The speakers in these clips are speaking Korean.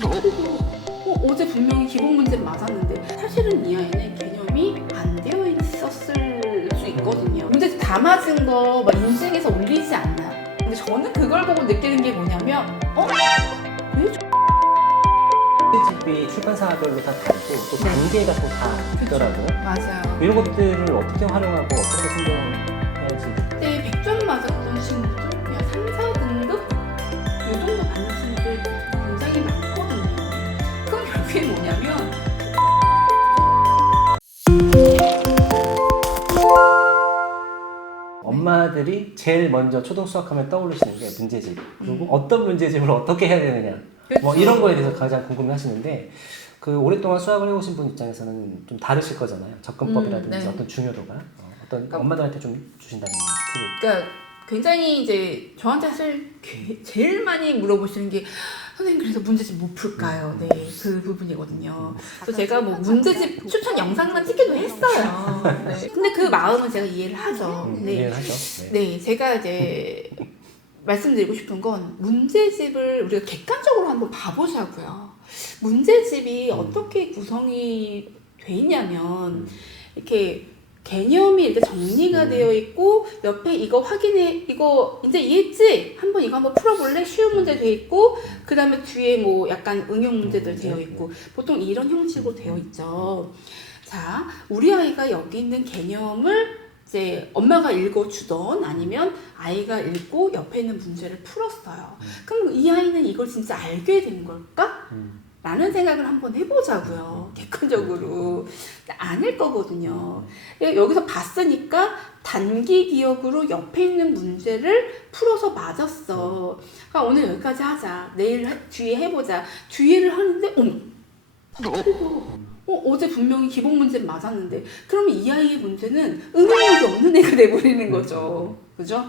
그리고 어제 분명히 기본 문제 맞았는데 사실은 이 아이는 개념이 안 되어 있었을 수 있거든요. 문제 다 맞은 거 막 인증해서 올리지 않나. 근데 저는 그걸 보고 느끼는 게 뭐냐면 왜 집이 출판사별로 다 다르고 또 단계가 또 다 있더라고요. 맞아요. 이런 것들을 어떻게 활용하고 어떻게 선정해야지. 그때 100점 맞았던 친구들 그냥 3, 4등급 이 정도 받는 친구들 굉장히 많거든요. 그럼 결국에 뭐냐면 엄마들이 제일 먼저 초등 수학하면 떠올리시는 게 문제집. 그리고 어떤 문제집을 어떻게 해야 되느냐. 뭐 그렇죠. 이런 거에 대해서 가장 궁금해 하시는데 그 오랫동안 수학을 해오신 분 입장에서는 좀 다르실 거잖아요. 접근법이라든지 네. 어떤 중요도가. 어떤 그러니까 엄마들한테 좀 주신다는 팁을. 그러니까 굉장히 이제 저한테 사실 제일 많이 물어보시는 게 선생님 그래서 문제집 못 풀까요? 네, 그 부분이거든요. 그래서 제가 뭐 문제집 추천 영상만 찍기도 했어요. 네. 근데 그 마음은 제가 이해를 하죠. 네, 이해를 하죠. 네, 제가 이제 말씀드리고 싶은 건 문제집을 우리가 객관적으로 한번 봐보자고요. 문제집이 어떻게 구성이 돼 있냐면 이렇게 개념이 이렇게 정리가 되어 있고 옆에 이거 확인해 이거 이제 이해했지? 한번 이거 한번 풀어볼래? 쉬운 문제 돼 있고 그 다음에 뒤에 뭐 약간 응용 문제들 되어 있고 보통 이런 형식으로 되어 있죠. 자, 우리 아이가 여기 있는 개념을 이제 엄마가 읽어주던 아니면 아이가 읽고 옆에 있는 문제를 풀었어요. 그럼 이 아이는 이걸 진짜 알게 된 걸까? 라는 생각을 한번 해보자고요. 객관적으로. 아닐 거거든요. 여기서 봤으니까 단기 기억으로 옆에 있는 문제를 풀어서 맞았어. 그러니까 오늘 여기까지 하자. 내일 뒤에 해보자. 뒤에를 하는데 그리고 어제 분명히 기본 문제 맞았는데 그러면 이 아이의 문제는 응용력이 없는 애가 돼버리는 거죠. 그죠?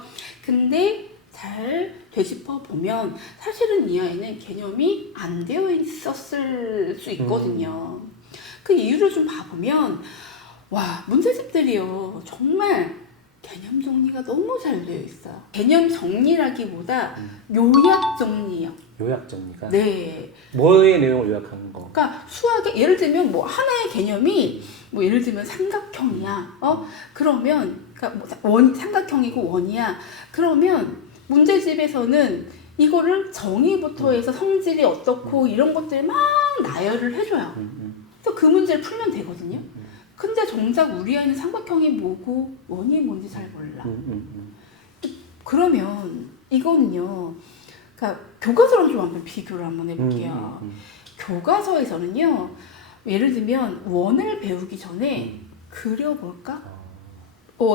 근데 잘 되짚어 보면 사실은 이 아이는 개념이 안 되어 있었을 수 있거든요. 그 이유를 좀 봐보면 와 문제집들이요 정말 개념 정리가 너무 잘 되어 있어요. 개념 정리라기보다 요약 정리요. 요약 정리가. 네. 뭐의 내용을 요약하는 거? 그러니까 수학에 예를 들면 뭐 하나의 개념이 뭐 예를 들면 삼각형이야. 그러면 그러니까 뭐 삼각형이고 원이야. 그러면 문제집에서는 이거를 정의부터 해서 성질이 어떻고 이런 것들 막 나열을 해줘요. 그래서 그 문제를 풀면 되거든요. 근데 정작 우리 아이는 삼각형이 뭐고 원이 뭔지 잘 몰라. 그러면 이거는요. 그러니까 교과서랑 좀 한번 비교를 한번 해볼게요. 교과서에서는요. 예를 들면 원을 배우기 전에 그려볼까?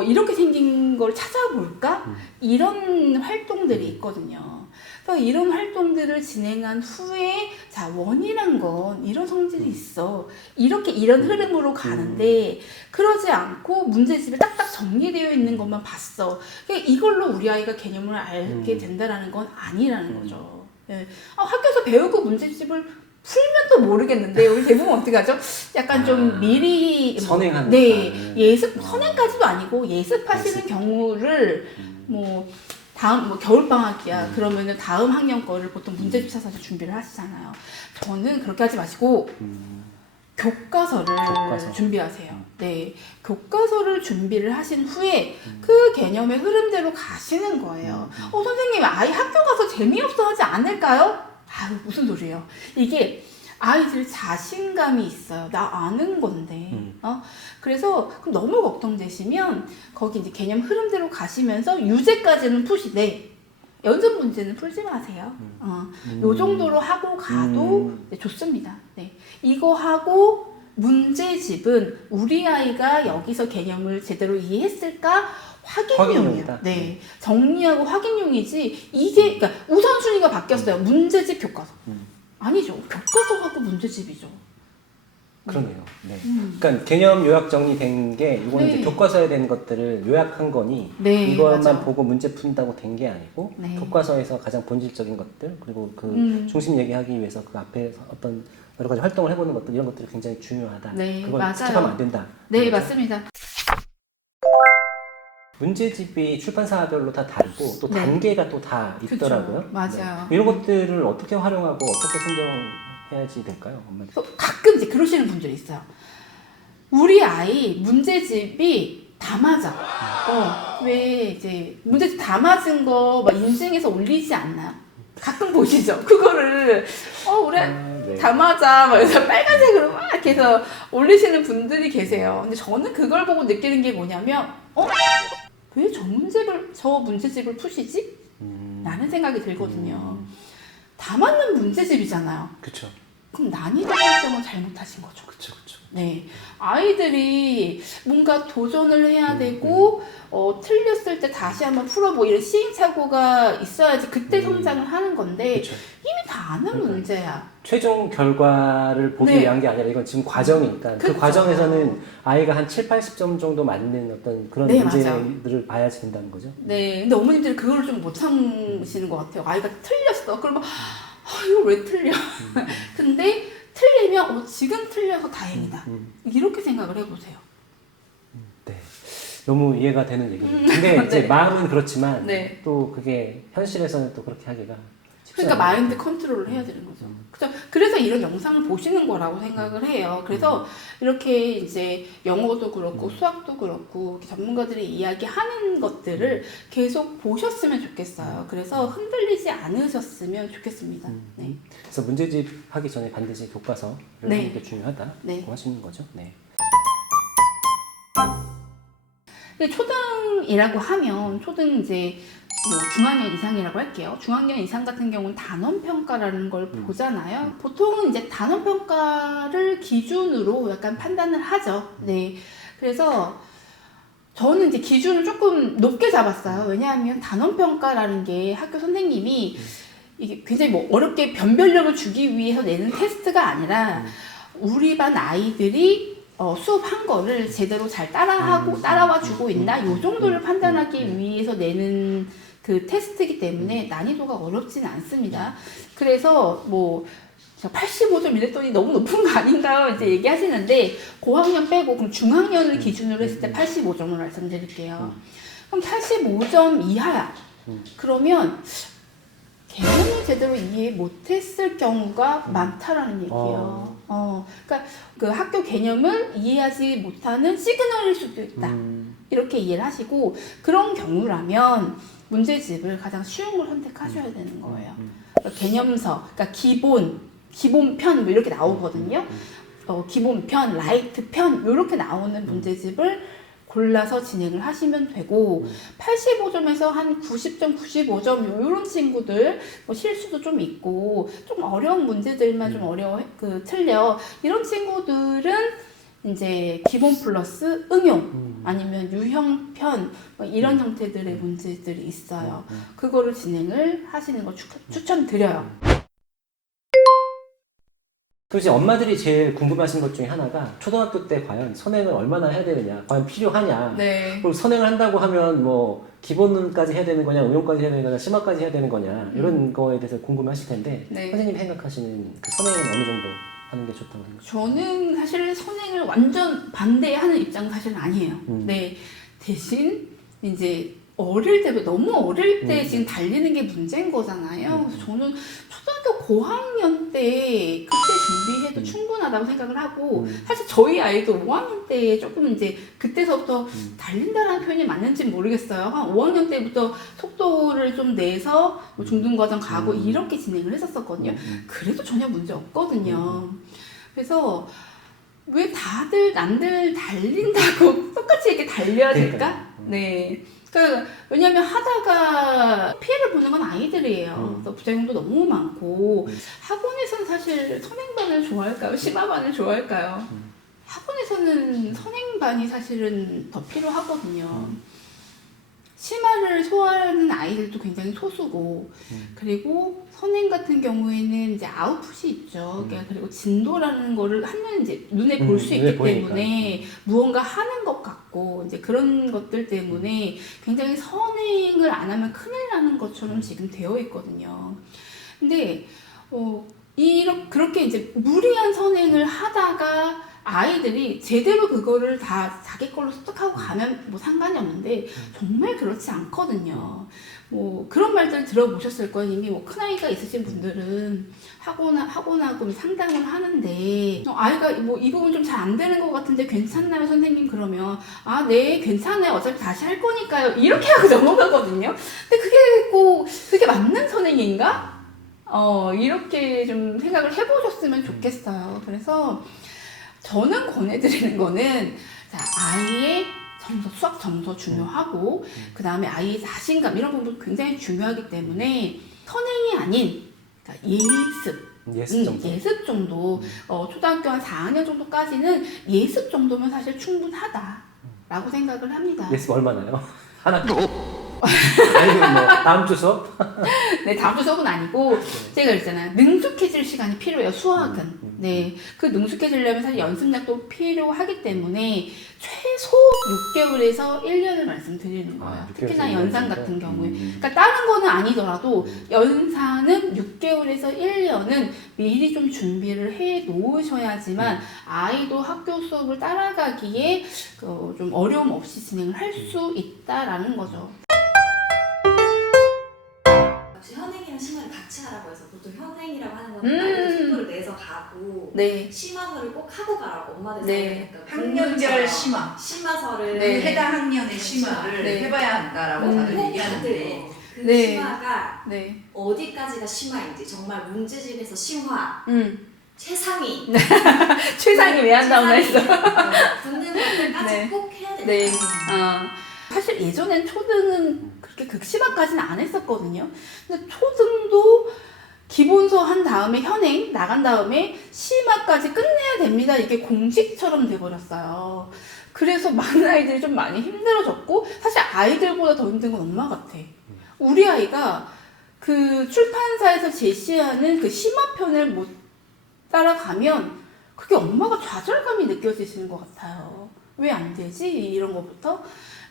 이렇게 생긴 걸 찾아볼까? 이런 활동들이 있거든요. 그래서 이런 활동들을 진행한 후에 자 원이란 건 이런 성질이 있어. 이렇게 이런 흐름으로 가는데 그러지 않고 문제집이 딱딱 정리되어 있는 것만 봤어. 그러니까 이걸로 우리 아이가 개념을 알게 된다는 건 아니라는 거죠. 네. 학교에서 배우고 문제집을 풀면 또 모르겠는데 우리 대부분 어떻게 하죠? 약간 좀 미리 선행하는 네 예습 선행까지도 아니고 예습하시는 경우를 뭐 다음 뭐 겨울 방학이야 그러면은 다음 학년 거를 보통 문제집 찾아서 준비를 하시잖아요. 저는 그렇게 하지 마시고 교과서. 준비하세요. 네, 교과서를 준비를 하신 후에 그 개념의 흐름대로 가시는 거예요. 선생님 아이 학교 가서 재미없어 하지 않을까요? 아유 무슨 소리예요. 이게 아이들 자신감이 있어요. 나 아는 건데. 그래서 그럼 너무 걱정되시면 거기 이제 개념 흐름대로 가시면서 유제까지는 푸시되 연습 문제는 풀지 마세요. 요 정도로 하고 가도 좋습니다. 네. 이거 하고 문제집은 우리 아이가 여기서 개념을 제대로 이해했을까? 확인용이야. 네. 정리하고 확인용이지 이게 그러니까 우선순위가 바뀌었어요. 문제집 교과서. 아니죠. 교과서하고 문제집이죠. 그러네요. 네. 그러니까 개념 요약 정리된 게 이거는 이제 교과서에 된 것들을 요약한 거니 이것만 맞아. 보고 문제 푼다고 된 게 아니고 교과서에서 가장 본질적인 것들 그리고 그 중심 얘기하기 위해서 그 앞에 어떤 여러 가지 활동을 해보는 것들 이런 것들이 굉장히 중요하다. 그걸 스킵하면 안 된다. 네, 맞습니다. 문제집이 출판사별로 다 다르고 또 단계가 또 다 있더라고요. 맞아요. 이런 것들을 어떻게 활용하고 어떻게 해야지 될까요? 엄마들? 가끔 이제 그러시는 분들이 있어요. 우리 아이 문제집이 다 맞아. 왜 이제 문제집 다 맞은 거 막 인증해서 올리지 않나요? 가끔 보시죠. 그거를 우리 네. 다 맞아. 막 그래서 빨간색으로 막 이렇게 해서 올리시는 분들이 계세요. 근데 저는 그걸 보고 느끼는 게 뭐냐면 왜 저 문제집을 푸시지? 라는 생각이 들거든요. 다 맞는 문제집이잖아요. 그렇죠. 그럼 난이도 설정을 잘못하신 거죠. 그렇죠. 네, 아이들이 뭔가 도전을 해야 되고 틀렸을 때 다시 한번 풀어보고 이런 시행착오가 있어야지 그때 성장을 하는 건데 그쵸. 이미 다 아는 문제야. 최종 결과를 보기 위한 게 아니라 이건 지금 과정이니까 그 과정에서는 아이가 한 7, 80점 정도 맞는 어떤 그런 문제들을 봐야지 된다는 거죠. 네, 근데 어머님들이 그걸 좀 못 참으시는 것 같아요. 아이가 틀렸어. 그러면 이거 왜 틀려? 근데 틀리면 지금 틀려서 다행이다. 이렇게 생각을 해보세요. 네, 너무 이해가 되는 얘기예요. 근데 이제 네. 마음은 그렇지만 네. 또 그게 현실에서는 또 그렇게 하기가 그러니까 마인드 컨트롤을 해야 되는 거죠. 그렇죠? 그래서 이런 영상을 보시는 거라고 생각을 해요. 그래서 이렇게 이제 영어도 그렇고 수학도 그렇고 전문가들이 이야기하는 것들을 계속 보셨으면 좋겠어요. 그래서 흔들리지 않으셨으면 좋겠습니다. 네. 그래서 문제집 하기 전에 반드시 교과서를 하는 게 중요하다고 하시는 거죠. 네. 초등이라고 하면 초등 이제 중학년 이상이라고 할게요. 중학년 이상 같은 경우는 단원평가라는 걸 보잖아요. 보통은 이제 단원평가를 기준으로 약간 판단을 하죠. 네. 그래서 저는 이제 기준을 조금 높게 잡았어요. 왜냐하면 단원평가라는 게 학교 선생님이 이게 굉장히 어렵게 변별력을 주기 위해서 내는 테스트가 아니라 우리 반 아이들이 수업한 거를 제대로 잘 따라와 주고 있나 요 정도를 판단하기 위해서 내는 그 테스트이기 때문에 난이도가 어렵진 않습니다. 그래서 85점 이랬더니 너무 높은 거 아닌가요? 이제 얘기하시는데 고학년 빼고 그럼 중학년을 기준으로 했을 때 85점을 말씀드릴게요. 그럼 85점 이하야. 그러면 개념을 제대로 이해 못했을 경우가 많다라는 얘기예요. 그러니까 그 학교 개념을 이해하지 못하는 시그널일 수도 있다. 이렇게 이해를 하시고 그런 경우라면 문제집을 가장 쉬운 걸 선택하셔야 되는 거예요. 그러니까 개념서, 그러니까 기본편 이렇게 나오거든요. 기본편, 라이트편 이렇게 나오는 문제집을 골라서 진행을 하시면 되고 85점에서 한 90점, 95점 이런 친구들 실수도 좀 있고 좀 어려운 문제들만 좀 틀려 이런 친구들은 이제 기본 플러스 응용 아니면 유형편 이런 형태들의 문제들이 있어요. 그거를 진행을 하시는 거 추천드려요. 또 이제 엄마들이 제일 궁금하신 것 중에 하나가 초등학교 때 과연 선행을 얼마나 해야 되느냐, 과연 필요하냐. 네. 그리고 선행을 한다고 하면 기본까지 해야 되는 거냐, 응용까지 해야 되는 거냐, 심화까지 해야 되는 거냐 이런 거에 대해서 궁금하실 텐데 선생님이 생각하시는 그 선행은 어느 정도 하는 게 좋다고 생각하세요? 저는 사실 선행을 완전 반대하는 입장은 사실은 아니에요. 네. 대신 이제 어릴 때부터 너무 어릴 때 지금 달리는 게 문제인 거잖아요. 그래서 저는 초등학교 고학년 때 그때 준비해도 충분하다고 생각을 하고 사실 저희 아이도 5학년 때 조금 이제 그때서부터 달린다라는 표현이 맞는지 모르겠어요. 한 5학년 때부터 속도를 좀 내서 중등과정 가고 이렇게 진행을 했었거든요. 그래도 전혀 문제 없거든요. 그래서 왜 남들 달린다고 똑같이 이렇게 달려야 될까? 네. 그러니까 왜냐하면 하다가 피해를 보는 건 아이들이에요. 그래서 부작용도 너무 많고 학원에서는 사실 선행반을 좋아할까요? 심화반을 좋아할까요? 학원에서는 선행반이 사실은 더 필요하거든요. 심화를 소화하는 아이들도 굉장히 소수고 그리고 선행 같은 경우에는 이제 아웃풋이 있죠. 그리고 진도라는 거를 하면 이제 눈에 볼 수 있기 때문에 무언가 하는 것 같고 이제 그런 것들 때문에 굉장히 선행을 안 하면 큰일 나는 것처럼 지금 되어 있거든요. 근데 그렇게 이제 무리한 선행을 하다가 아이들이 제대로 그거를 다 자기 걸로 습득하고 가면 뭐 상관이 없는데 정말 그렇지 않거든요. 뭐 그런 말들 들어보셨을 거예요. 이미 뭐 큰아이가 있으신 분들은 학원하고 상담을 하는데 아이가 뭐 이 부분 좀 잘 안 되는 것 같은데 괜찮나요 선생님? 그러면 아 네 괜찮아요 어차피 다시 할 거니까요 이렇게 하고 넘어가거든요. 근데 그게 맞는 선행인가? 이렇게 좀 생각을 해보셨으면 좋겠어요. 그래서 저는 권해드리는 거는 자, 아이의 점수, 수학 점수 중요하고 그 다음에 아이의 자신감 이런 부분 굉장히 중요하기 때문에 선행이 아닌 그러니까 예습 정도 초등학교 한 4학년 정도까지는 예습 정도면 사실 충분하다라고 생각을 합니다. 예습 얼마나요? 하나 아니면 뭐 다음 주 수업? 네, 다음 주 수업은 아니고 제가 그랬잖아요. 능숙해질 시간이 필요해요. 수학은. 네, 그 능숙해지려면 사실 연습량도 필요하기 때문에 최소 6개월에서 1년을 말씀드리는 거예요. 특히나 연산 같은 경우에. 그러니까 다른 거는 아니더라도 연산은 6개월에서 1년은 미리 좀 준비를 해 놓으셔야지만 아이도 학교 수업을 따라가기에 좀 어려움 없이 진행을 할 수 있다라는 거죠. 현행이랑 심화를 같이 하라고 해서 보통 현행이라고 하는 건 아이들 속도를 내서 가고 네. 심화서를 꼭 하고 가라고 엄마들 네. 학년별 심화. 심화서를 네. 해당 학년의 심화를 네. 해봐야 한다라고 다들 꼭 얘기하는데 그 네. 심화가 네. 어디까지가 심화인지 정말 문제집에서 심화 최상위 최상위 왜 한다고 했어? 붙는 것들까지 네. 꼭 해야 된다. 네. 사실 예전엔 초등은 그렇게 극심화까지는 안 했었거든요. 근데 초등도 기본서 한 다음에 현행 나간 다음에 심화까지 끝내야 됩니다. 이게 공식처럼 돼버렸어요. 그래서 많은 아이들이 좀 많이 힘들어졌고 사실 아이들보다 더 힘든 건 엄마 같아. 우리 아이가 그 출판사에서 제시하는 그 심화편을 못 따라가면 그게 엄마가 좌절감이 느껴지시는 것 같아요. 왜 안 되지? 이런 것부터.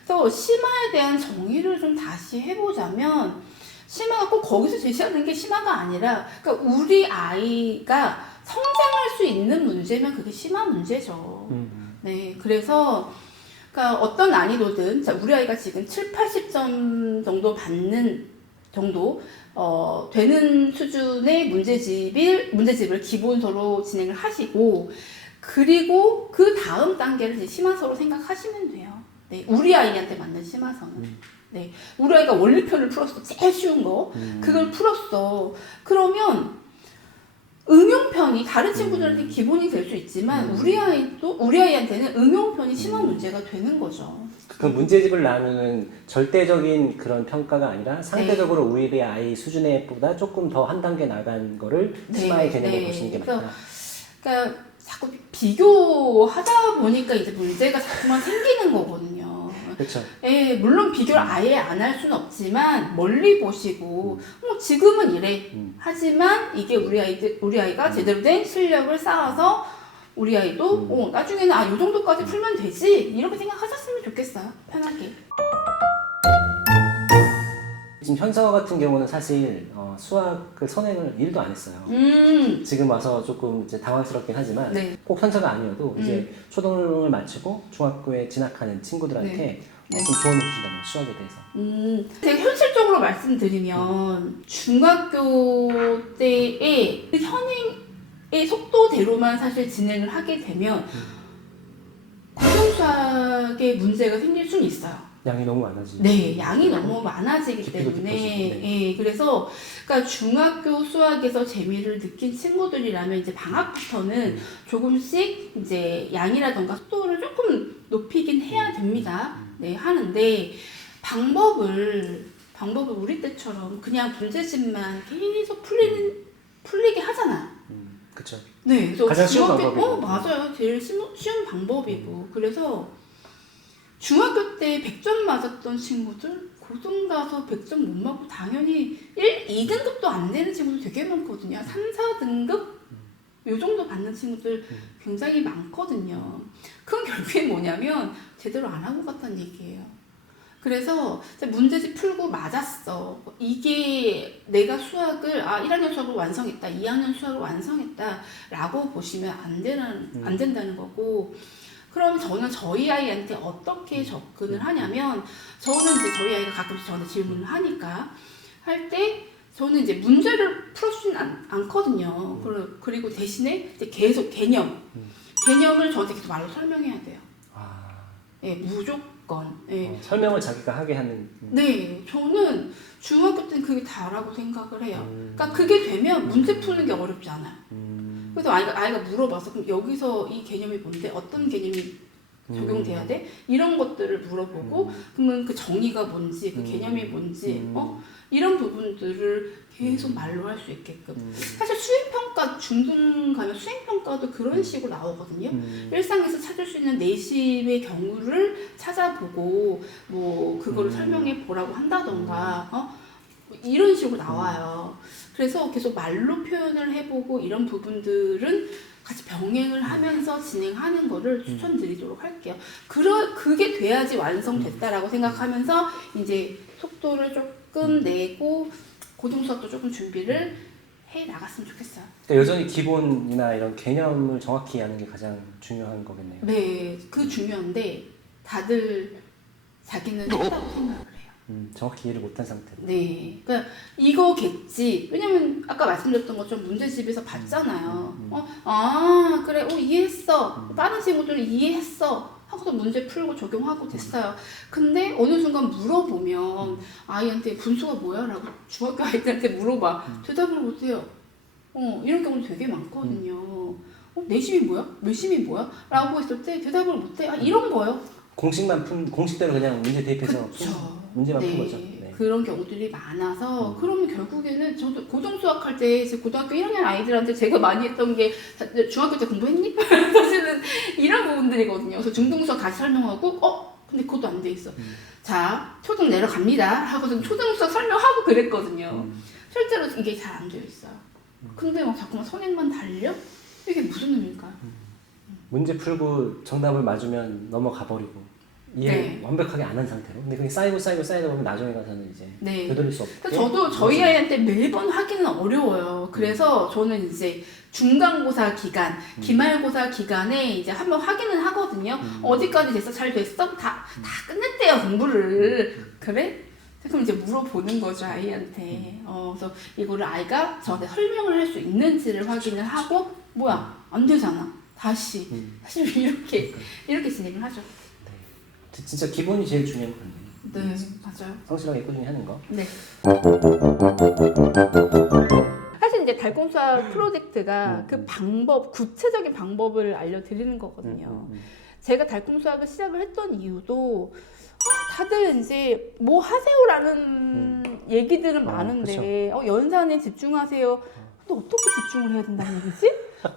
그래서 심화에 대한 정의를 좀 다시 해보자면 심화가 꼭 거기서 제시하는 게 심화가 아니라 그러니까 우리 아이가 성장할 수 있는 문제면 그게 심화 문제죠. 네, 그래서 그러니까 어떤 난이도든 자, 우리 아이가 지금 7, 80점 정도 받는 정도 되는 수준의 문제집을 기본서로 진행을 하시고 그리고 그 다음 단계를 이제 심화서로 생각하시면 돼요. 네, 우리 아이한테 맞는 심화서는. 네, 우리 아이가 원리편을 풀었어. 제일 쉬운 거. 그걸 풀었어. 그러면 응용편이 다른 친구들한테 기본이 될 수 있지만 우리 아이한테는 응용편이 심화 문제가 되는 거죠. 그 문제집을 나누는 절대적인 그런 평가가 아니라 상대적으로 네. 우리 아이 수준에 보다 조금 더 한 단계 나간 거를 심화의 개념으로 보시는 게 맞다. 그러니까 자꾸 비교하다 보니까 이제 문제가 자꾸만 생기는 거거든요. 그렇죠. 예, 물론 비교를 아예 안 할 수는 없지만 멀리 보시고 지금은 이래. 하지만 이게 우리 아이가 제대로 된 실력을 쌓아서 우리 아이도 나중에는 이 정도까지 풀면 되지 이렇게 생각하셨으면 좋겠어요. 편하게. 지금 현서 같은 경우는 사실 수학을 선행을 1도 안 했어요. 지금 와서 조금 이제 당황스럽긴 하지만 네. 꼭 현서가 아니어도 이제 초등을 마치고 중학교에 진학하는 친구들한테 좀 조언을 주신다면 수학에 대해서. 제가 현실적으로 말씀드리면 중학교 때의 그 현행의 속도대로만 사실 진행을 하게 되면 국영수학에 문제가 생길 수는 있어요. 양이 너무 많아지죠. 네, 양이 너무 많아지기 때문에 예, 그래서 그러니까 중학교 수학에서 재미를 느낀 친구들이라면 이제 방학부터는 조금씩 이제 양이라던가 속도를 조금 높이긴 해야 됩니다. 네, 하는데 방법을 우리 때처럼 그냥 문제집만 계속 풀리게 하잖아. 그렇죠. 네, 그래서 가장 쉬운 방법이고. 맞아요. 제일 쉬운 방법이고 그래서. 중학교 때 100점 맞았던 친구들 고등 가서 100점 못 맞고 당연히 2등급도 안 되는 친구들 되게 많거든요. 3, 4등급? 요 정도 받는 친구들 굉장히 많거든요. 그건 결국에 뭐냐면 제대로 안 하고 갔다는 얘기예요. 그래서 이제 문제집 풀고 맞았어. 이게 내가 수학을 1학년 수학을 완성했다, 2학년 수학을 완성했다라고 보시면 안 된다는 거고. 그럼 저는 저희 아이한테 어떻게 접근을 하냐면, 저는 이제 저희 아이가 가끔씩 저한테 질문을 하니까 할 때 저는 이제 문제를 풀어주진 않거든요. 그리고 대신에 이제 계속 개념을 저한테 계속 말로 설명해야 돼요. 예, 무조건. 예. 설명을 자기가 하게 하는. 네, 저는 중학교 때는 그게 다라고 생각을 해요. 그러니까 그게 되면 문제 푸는 게 어렵지 않아요. 그래서 아이가 물어봐서 그럼 여기서 이 개념이 뭔데? 어떤 개념이 적용돼야 돼? 이런 것들을 물어보고 그러면 그 정의가 뭔지, 그 개념이 뭔지, 이런 부분들을 계속 말로 할 수 있게끔. 사실 수행평가, 중등 가면 수행평가도 그런 식으로 나오거든요. 일상에서 찾을 수 있는 내심의 경우를 찾아보고 뭐 그거를 설명해 보라고 한다던가 이런 식으로 나와요. 그래서 계속 말로 표현을 해보고 이런 부분들은 같이 병행을 하면서 진행하는 거를 추천드리도록 할게요. 그게 돼야지 완성됐다라고 생각하면서 이제 속도를 조금 내고 고등수학도 조금 준비를 해 나갔으면 좋겠어요. 그러니까 여전히 기본이나 이런 개념을 정확히 아는 게 가장 중요한 거겠네요. 네, 그 중요한데 다들 자기는 했다고 생각을 해요. 정확히 이해를 못한 상태로. 네, 그러니까 이거겠지. 왜냐면 아까 말씀드렸던 것처럼 문제집에서 봤잖아요. 그래, 이해했어. 다른 친구들은 이해했어. 하고서 문제 풀고 적용하고 됐어요. 근데 어느 순간 물어보면 아이한테 분수가 뭐야? 라고 중학교 아이들한테 물어봐. 대답을 못해요. 이런 경우는 되게 많거든요. 내심이 뭐야? 외심이 뭐야? 라고 했을 때 대답을 못해. 이런 거요. 공식대로 그냥 문제 대입해서 문제만 푼 거죠. 네. 그런 경우들이 많아서 그러면 결국에는 저도 고등수학 할 때 고등학교 1학년 아이들한테 제가 많이 했던 게 중학교 때 공부했니? 사실은 이런 부분들이거든요. 그래서 중등수학 다시 설명하고 근데 그것도 안 돼 있어. 자, 초등 내려갑니다 하고서 초등수학 설명하고 그랬거든요. 실제로 이게 잘 안 되어 있어요. 근데 막 자꾸만 선행만 달려? 이게 무슨 의미일까요? 문제 풀고 정답을 맞으면 넘어가 버리고 이해 완벽하게 안 한 상태로. 근데 그게 쌓이다 보면 나중에 가서는 이제 되돌릴 수 없고. 저도 저희 아이한테 매번 하기는 어려워요. 그래서 저는 이제 중간고사 기간, 기말고사 기간에 이제 한번 확인은 하거든요. 어디까지 됐어? 잘 됐어? 다 끝냈대요, 공부를. 그래? 그럼 이제 물어보는 거죠, 아이한테. 그래서 이거를 아이가 저한테 설명을 할 수 있는지를 확인을 하고, 뭐야, 안 되잖아. 다시 이렇게 진행을 하죠. 네. 진짜 기본이 제일 중요한 거네요. 네, 맞아요. 성실하게 꾸준히 하는 거. 네. 사실 이제 달콤수학 프로젝트가 그 구체적인 방법을 알려드리는 거거든요. 제가 달콤수학을 시작을 했던 이유도 다들 이제 뭐 하세요라는 얘기들은 많은데 연산에 집중하세요. 근데 어떻게 집중을 해야 된다는 얘기지?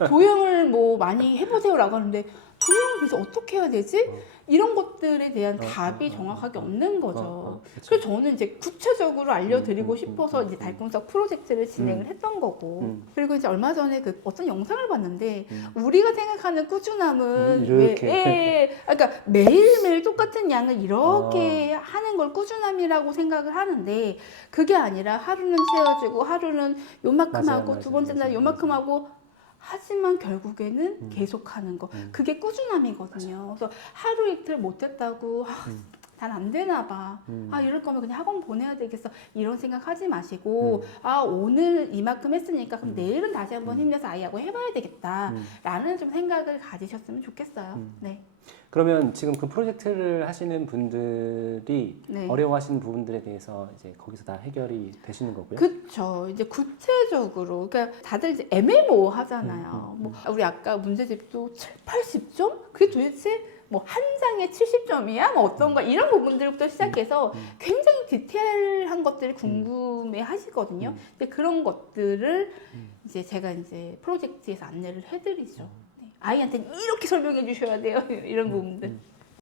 도형을 뭐 많이 해보세요라고 하는데 도형을 그래서 어떻게 해야 되지? 이런 것들에 대한 답이 정확하게 없는 거죠. 그래서 저는 이제 구체적으로 알려드리고 싶어서 이제 달콤수학 프로젝트를 진행을 했던 거고. 그리고 이제 얼마 전에 어떤 영상을 봤는데 우리가 생각하는 꾸준함은 그러니까 매일매일 똑같은 양을 이렇게 하는 걸 꾸준함이라고 생각을 하는데 그게 아니라 하루는 채워주고 하루는 요만큼 하고 두 번째 날 요만큼 하고 하지만 결국에는 계속하는 거. 그게 꾸준함이거든요. 그래서 하루 이틀 못했다고 잘 안 되나 봐. 이럴 거면 그냥 학원 보내야 되겠어. 이런 생각 하지 마시고 오늘 이만큼 했으니까 그럼 내일은 다시 한번 힘내서 아이하고 해봐야 되겠다. 라는 좀 생각을 가지셨으면 좋겠어요. 네. 그러면 지금 그 프로젝트를 하시는 분들이 어려워하시는 부분들에 대해서 이제 거기서 다 해결이 되시는 거고요? 그렇죠. 이제 구체적으로 그러니까 다들 이제 애매모호하잖아요. 뭐 우리 아까 문제집도 7, 80점? 그게 도대체 뭐 한 장에 70점이야? 뭐 어떤가 이런 부분들부터 시작해서 굉장히 디테일한 것들을 궁금해 하시거든요. 근데 그런 것들을 이제 제가 이제 프로젝트에서 안내를 해드리죠. 아이한테는 이렇게 설명해 주셔야 돼요. 이런 부분들.